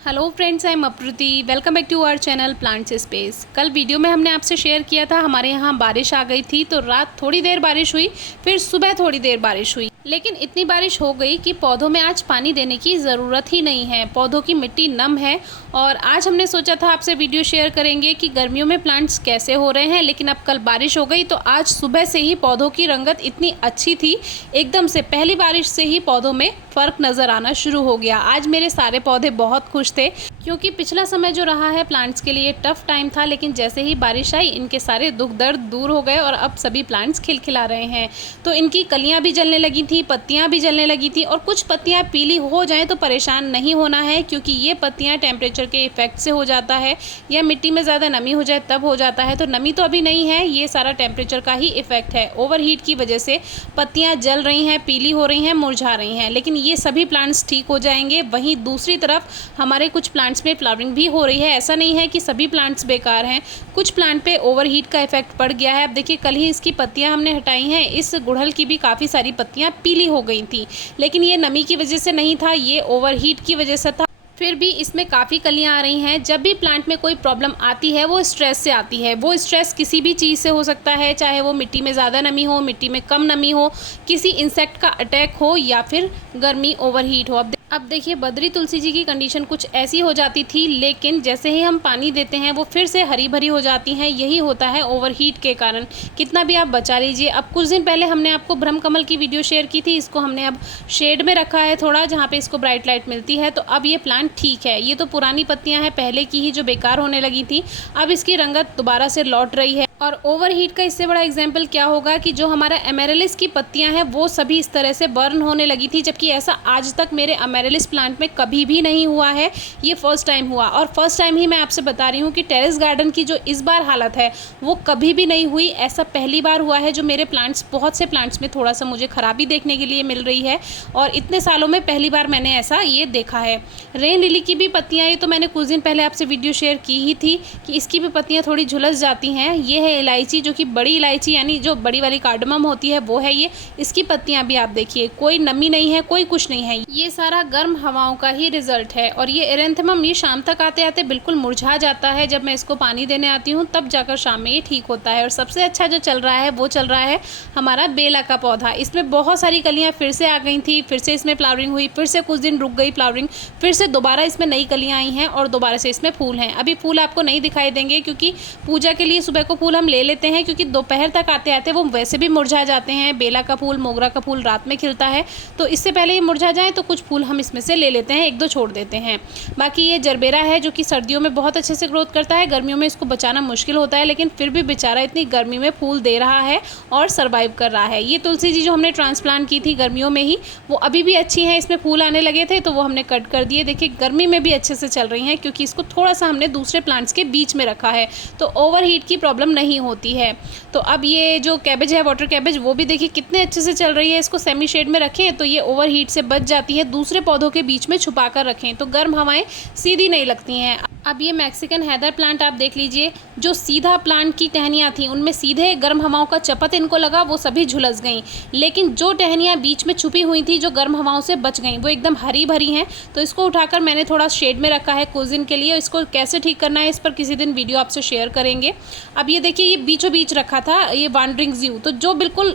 Hello friends, I am Apruti. Welcome back to our channel Plants Space. कल video में हमने आपसे शेयर किया था हमारे यहाँ बारिश आ गई थी, तो रात थोड़ी देर बारिश हुई, फिर सुबह थोड़ी देर बारिश हुई, लेकिन इतनी बारिश हो गई कि पौधों में आज पानी देने की ज़रूरत ही नहीं है। पौधों की मिट्टी नम है और आज हमने सोचा था आपसे वीडियो शेयर करेंगे कि गर्मियों में प्लांट्स कैसे हो रहे हैं, लेकिन अब कल बारिश हो गई तो आज सुबह से ही पौधों की रंगत इतनी अच्छी थी, एकदम से पहली बारिश से ही पौधों में फ़र्क नज़र आना शुरू हो गया। आज मेरे सारे पौधे बहुत खुश थे क्योंकि पिछला समय जो रहा है प्लांट्स के लिए टफ टाइम था, लेकिन जैसे ही बारिश आई इनके सारे दुख दर्द दूर हो गए और अब सभी प्लांट्स खिलखिला रहे हैं। तो इनकी कलियां भी जलने लगी थी, पत्तियां भी जलने लगी थी, और कुछ पत्तियां पीली हो जाएं तो परेशान नहीं होना है, क्योंकि ये पत्तियां टेम्परेचर के इफेक्ट से हो जाता है या मिट्टी में ज़्यादा नमी हो जाए तब हो जाता है। तो नमी तो अभी नहीं है, ये सारा टेम्परेचर का ही इफेक्ट है। ओवरहीट की वजह से पत्तियाँ जल रही हैं, पीली हो रही हैं, मुरझा रही हैं, लेकिन ये सभी प्लांट्स ठीक हो जाएंगे। वहीं दूसरी तरफ हमारे कुछ प्लांट्स में फ्लावरिंग भी हो रही है। ऐसा नहीं है कि सभी प्लांट्स बेकार हैं, कुछ प्लांट पे ओवरहीट का इफेक्ट पड़ गया है। अब देखिए, कल ही इसकी पत्तियां हमने हटाई हैं। इस गुड़हल की भी काफ़ी सारी पत्तियां पीली हो गई थी, लेकिन ये नमी की वजह से नहीं था, ये ओवरहीट की वजह से था। फिर भी इसमें काफ़ी कलियां आ रही हैं। जब भी प्लांट में कोई प्रॉब्लम आती है वो स्ट्रेस से आती है। वो स्ट्रेस किसी भी चीज़ से हो सकता है, चाहे वो मिट्टी में ज़्यादा नमी हो, मिट्टी में कम नमी हो, किसी इंसेक्ट का अटैक हो या फिर गर्मी ओवरहीट हो। अब देखिए, बद्री तुलसी जी की कंडीशन कुछ ऐसी हो जाती थी, लेकिन जैसे ही हम पानी देते हैं वो फिर से हरी भरी हो जाती हैं। यही होता है ओवरहीट के कारण। कितना भी आप बचा लीजिए। अब कुछ दिन पहले हमने आपको ब्रह्मकमल की वीडियो शेयर की थी, इसको हमने अब शेड में रखा है थोड़ा, जहाँ पे इसको ब्राइट लाइट मिलती है, तो अब ये प्लांट ठीक है। ये तो पुरानी पत्तियां हैं पहले की ही जो बेकार होने लगी थी, अब इसकी रंगत दोबारा से लौट रही है। और ओवरहीट का इससे बड़ा एग्जाम्पल क्या होगा कि जो हमारा एमेरेलिस की पत्तियां हैं वो सभी इस तरह से बर्न होने लगी थी, जबकि ऐसा आज तक मेरे एमेरेलिस प्लांट में कभी भी नहीं हुआ है। ये फर्स्ट टाइम हुआ, और फर्स्ट टाइम ही मैं आपसे बता रही हूँ कि टेरेस गार्डन की जो इस बार हालत है वो कभी भी नहीं हुई। ऐसा पहली बार हुआ है जो मेरे प्लांट्स, बहुत से प्लांट्स में थोड़ा सा मुझे खराबी देखने के लिए मिल रही है, और इतने सालों में पहली बार मैंने ऐसा ये देखा है। रेन लिली की भी पत्तियाँ, ये तो मैंने कुछ दिन पहले आपसे वीडियो शेयर की ही थी कि इसकी भी पत्तियाँ थोड़ी झुलस जाती हैं। ये इलायची, जो कि बड़ी इलायची यानी जो बड़ी वाली कार्डमम होती है वो है ये। इसकी पत्तियां भी आप देखिए, कोई नमी नहीं है, कोई कुछ नहीं है। ये सारा गर्म हवाओं का ही रिजल्ट है। और ये एरेंथेमम, ये शाम तक आते आते बिल्कुल मुरझा जाता है। जब मैं इसको पानी देने आती हूँ तब जाकर शाम में ये ठीक होता है। और सबसे अच्छा जो चल रहा है वो चल रहा है हमारा बेला का पौधा। इसमें बहुत सारी कलियाँ फिर से आ गई थी, फिर से इसमें फ्लावरिंग हुई, फिर से कुछ दिन रुक गई फ्लावरिंग, फिर से दोबारा इसमें नई कलियाँ आई हैं और दोबारा से इसमें फूल हैं। अभी फूल आपको नहीं दिखाई देंगे क्योंकि पूजा के लिए सुबह को फूल हम ले लेते हैं, क्योंकि दोपहर तक आते आते वो वैसे भी मुरझा जाते हैं। बेला का फूल, मोगरा का फूल रात में खिलता है, तो इससे पहले ये मुरझा जाए तो कुछ फूल हम इसमें से ले लेते हैं, एक दो छोड़ देते हैं। बाकी ये जरबेरा है जो कि सर्दियों में बहुत अच्छे से ग्रोथ करता है, गर्मियों में इसको बचाना मुश्किल होता है, लेकिन फिर भी बेचारा इतनी गर्मी में फूल दे रहा है और सर्वाइव कर रहा है। ये तुलसी जी जो हमने ट्रांसप्लांट की थी गर्मियों में ही, वो अभी भी अच्छी हैं, इसमें फूल आने लगे थे तो वो हमने कट कर दिए। देखिए, गर्मी में भी अच्छे से चल रही हैं क्योंकि इसको थोड़ा सा हमने दूसरे प्लांट्स के बीच में रखा है, तो ओवरहीट की प्रॉब्लम नहीं होती है। तो अब ये जो कैबेज है, वाटर कैबेज, वो भी देखिए कितने अच्छे से चल रही है। इसको सेमी शेड में रखें तो ये ओवरहीट से बच जाती है। दूसरे पौधों के बीच में छुपा कर रखें तो गर्म हवाएं सीधी नहीं लगती हैं। अब ये मैक्सिकन हैदर प्लांट आप देख लीजिए, जो सीधा प्लांट की टहनियाँ थी उनमें सीधे गर्म हवाओं का चपत इनको लगा, वो सभी झुलस गईं, लेकिन जो टहनियाँ बीच में छुपी हुई थी जो गर्म हवाओं से बच गईं वो एकदम हरी भरी हैं। तो इसको उठाकर मैंने थोड़ा शेड में रखा है कुछ दिन के लिए। इसको कैसे ठीक करना है इस पर किसी दिन वीडियो आपसे शेयर करेंगे। अब ये देखिए, ये बीचों बीच रखा था ये वांडरिंग ज़्यू, तो जो बिल्कुल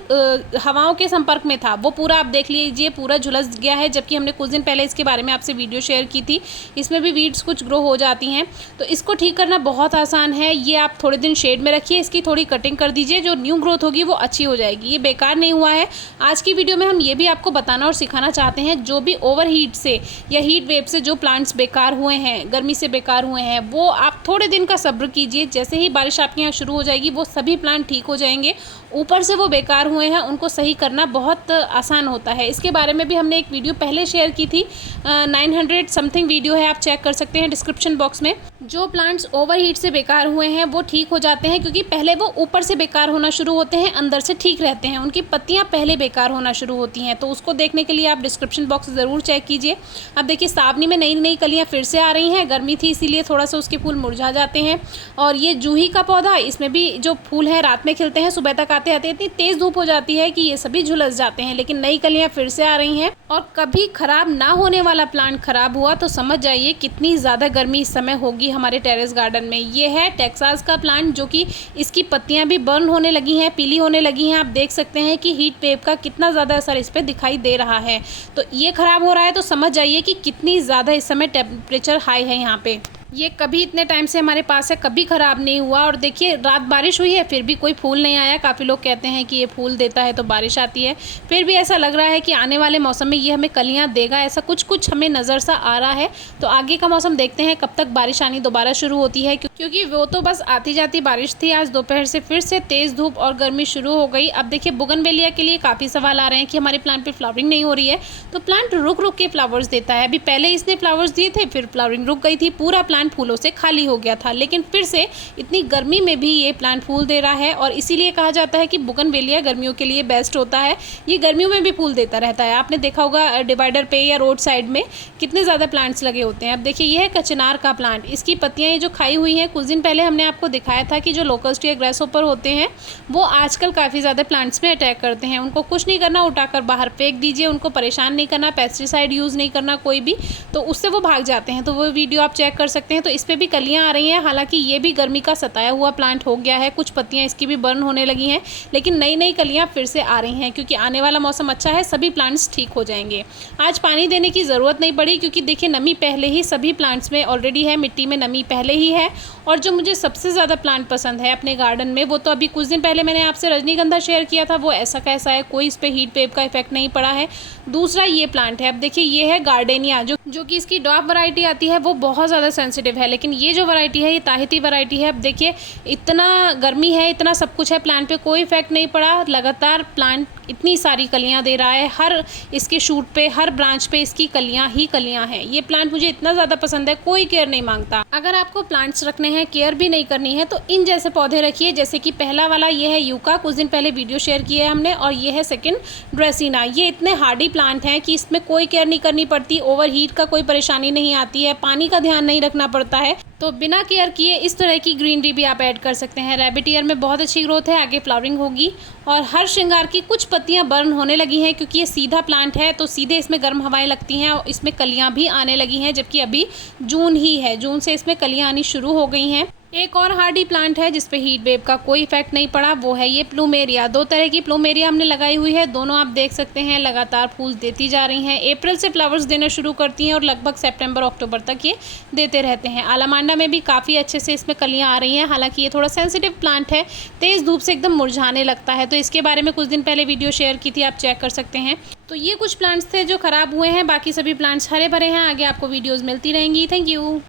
हवाओं के संपर्क में था वो पूरा आप देख लीजिए पूरा झुलस गया है, जबकि हमने कुछ दिन पहले इसके बारे में आपसे वीडियो शेयर की थी। इसमें भी वीड्स कुछ ग्रो हो जाती हैं। तो इसको ठीक करना बहुत आसान है। ये आप थोड़े दिन शेड में रखिए, इसकी थोड़ी कटिंग कर दीजिए, जो न्यू ग्रोथ होगी वो अच्छी हो जाएगी। ये बेकार नहीं हुआ है। आज की वीडियो में हम ये भी आपको बताना और सिखाना चाहते हैं, जो भी ओवरहीट से या हीट वेव से जो प्लांट्स बेकार हुए हैं, गर्मी से बेकार हुए हैं, वो आप थोड़े दिन का सब्र कीजिए। जैसे ही बारिश आपके यहाँ शुरू हो जाएगी वो सभी प्लांट ठीक हो जाएंगे। ऊपर से वो बेकार हुए हैं उनको सही करना बहुत आसान होता है। इसके बारे में भी हमने एक वीडियो पहले शेयर की थी, 900 समथिंग वीडियो है, आप चेक कर सकते हैं डिस्क्रिप्शन बॉक्स में। जो प्लांट्स ओवरहीट से बेकार हुए हैं वो ठीक हो जाते हैं, क्योंकि पहले वो ऊपर से बेकार होना शुरू होते हैं, अंदर से ठीक रहते हैं। उनकी पत्तियां पहले बेकार होना शुरू होती हैं, तो उसको देखने के लिए आप डिस्क्रिप्शन बॉक्स ज़रूर चेक कीजिए। अब देखिए, सावनी में नई नई कलियां फिर से आ रही हैं। गर्मी थी इसीलिए थोड़ा सा उसके फूल मुरझा जाते हैं। और ये जूही का पौधा, इसमें भी जो फूल है रात में खिलते हैं, सुबह तक आते आते इतनी तेज़ धूप हो जाती है कि ये सभी झुलस जाते हैं, लेकिन नई कलियाँ फिर से आ रही हैं। और कभी ख़राब ना होने वाला प्लांट ख़राब हुआ तो समझ जाइए कितनी ज़्यादा गर्मी इस समय होगी हमारे टेरेस गार्डन में। ये है टेक्सास का प्लांट, जो कि इसकी पत्तियाँ भी बर्न होने लगी हैं, पीली होने लगी हैं। आप देख सकते हैं कि हीट वेव का कितना ज़्यादा असर इस पर दिखाई दे रहा है। तो ये ख़राब हो रहा है तो समझ जाइए कि कितनी ज़्यादा इस समय टेम्परेचर हाई है यहाँ पे। ये कभी इतने टाइम से हमारे पास है, कभी ख़राब नहीं हुआ। और देखिए रात बारिश हुई है फिर भी कोई फूल नहीं आया। काफ़ी लोग कहते हैं कि ये फूल देता है तो बारिश आती है, फिर भी ऐसा लग रहा है कि आने वाले मौसम में ये हमें कलियां देगा, ऐसा कुछ कुछ हमें नज़र सा आ रहा है। तो आगे का मौसम देखते हैं कब तक बारिश आनी दोबारा शुरू होती है, क्योंकि वो तो बस आती जाती बारिश थी। आज दोपहर से फिर से तेज़ धूप और गर्मी शुरू हो गई। अब देखिए बोगनवेलिया के लिए काफ़ी सवाल आ रहे हैं कि हमारे प्लांट पर फ्लावरिंग नहीं हो रही है। तो प्लांट रुक रुक के फ्लावर्स देता है। अभी पहले इसने फ्लावर्स दिए थे, फिर फ्लावरिंग रुक गई थी, पूरा प्लांट फूलों से खाली हो गया था। लेकिन फिर से इतनी गर्मी में भी ये प्लांट फूल दे रहा है। और इसीलिए कहा जाता है कि बोगनवेलिया गर्मियों के लिए बेस्ट होता है। ये गर्मियों में भी फूल देता रहता है। आपने देखा होगा डिवाइडर पे या रोड साइड में कितने ज़्यादा प्लांट्स लगे होते हैं। अब देखिए ये है कचनार का प्लांट। इसकी पत्तियाँ ये जो खाई हुई हैं, कुछ दिन पहले हमने आपको दिखाया था कि जो लोकस्ट या ग्रासहोपर होते हैं वो आजकल काफ़ी ज़्यादा प्लांट्स में अटैक करते हैं। उनको कुछ नहीं करना, उठाकर बाहर फेंक दीजिए, उनको परेशान नहीं करना, पेस्टिसाइड यूज़ नहीं करना कोई भी, तो उससे वो भाग जाते हैं। तो वो वीडियो आप चेक कर सकते हैं। तो इस पर भी कलियाँ आ रही हैं। हालांकि ये भी गर्मी का सताया हुआ प्लांट हो गया है, कुछ पत्तियां इसकी भी बर्न होने लगी हैं, लेकिन नई नई कलियां फिर से आ रही हैं क्योंकि आने वाला मौसम अच्छा है, सभी प्लांट्स ठीक हो जाएंगे। आज पानी देने की ज़रूरत नहीं पड़ी क्योंकि देखिए नमी पहले ही सभी प्लांट्स में ऑलरेडी है, मिट्टी में नमी पहले ही है। और जो मुझे सबसे ज़्यादा प्लांट पसंद है अपने गार्डन में, वो तो अभी कुछ दिन पहले मैंने आपसे रजनीगंधा शेयर किया था। वो ऐसा कैसा है, कोई इस पर हीट वेव का इफेक्ट नहीं पड़ा है। दूसरा ये प्लांट है, अब देखिए ये है गार्डेनिया, जो कि इसकी डॉप वैरायटी आती है, वो बहुत ज़्यादा सेंसिटिव है। लेकिन ये जो वैरायटी है ये ताहिती वैरायटी है। अब देखिए इतना गर्मी है, इतना सब कुछ है, प्लांट पे कोई इफेक्ट नहीं पड़ा। लगातार प्लांट इतनी सारी कलियां दे रहा है, हर इसके शूट पे, हर ब्रांच पे इसकी कलियां ही कलियां हैं। ये प्लांट मुझे इतना ज़्यादा पसंद है, कोई केयर नहीं मांगता। अगर आपको प्लांट्स रखने हैं, केयर भी नहीं करनी है, तो इन जैसे पौधे रखिए। जैसे कि पहला वाला ये है यूका, कुछ दिन पहले वीडियो शेयर किया है हमने, और ये है सेकंड ड्रेसिना। ये इतने हार्डी प्लांट हैं कि इसमें कोई केयर नहीं करनी पड़ती, ओवर हीट का कोई परेशानी नहीं आती है, पानी का ध्यान नहीं रखना पड़ता है। तो बिना केयर किए इस तरह की ग्रीनरी भी आप ऐड कर सकते हैं। रैबिट ईयर में बहुत अच्छी ग्रोथ है, आगे फ्लावरिंग होगी। और हर श्रृंगार की कुछ पत्तियां बर्न होने लगी हैं क्योंकि ये सीधा प्लांट है, तो सीधे इसमें गर्म हवाएं लगती हैं और इसमें कलियां भी आने लगी हैं। जबकि अभी जून ही है, जून से इसमें कलियां आनी शुरू हो गई हैं। एक और हार्डी प्लांट है जिस पे हीट वेव का कोई इफेक्ट नहीं पड़ा, वो है ये प्लूमेरिया। दो तरह की प्लूमेरिया हमने लगाई हुई है, दोनों आप देख सकते हैं लगातार फूल देती जा रही हैं। अप्रैल से फ्लावर्स देना शुरू करती हैं और लगभग सितंबर अक्टूबर तक ये देते रहते हैं। आलामांडा में भी काफ़ी अच्छे से इसमें कलियां आ रही हैं। हालांकि ये थोड़ा सेंसिटिव प्लांट है, तेज़ धूप से एकदम मुरझाने लगता है, तो इसके बारे में कुछ दिन पहले वीडियो शेयर की थी, आप चेक कर सकते हैं। तो ये कुछ प्लांट्स थे जो ख़राब हुए हैं, बाकी सभी प्लांट्स हरे भरे हैं। आगे आपको वीडियोज़ मिलती रहेंगी। Thank you.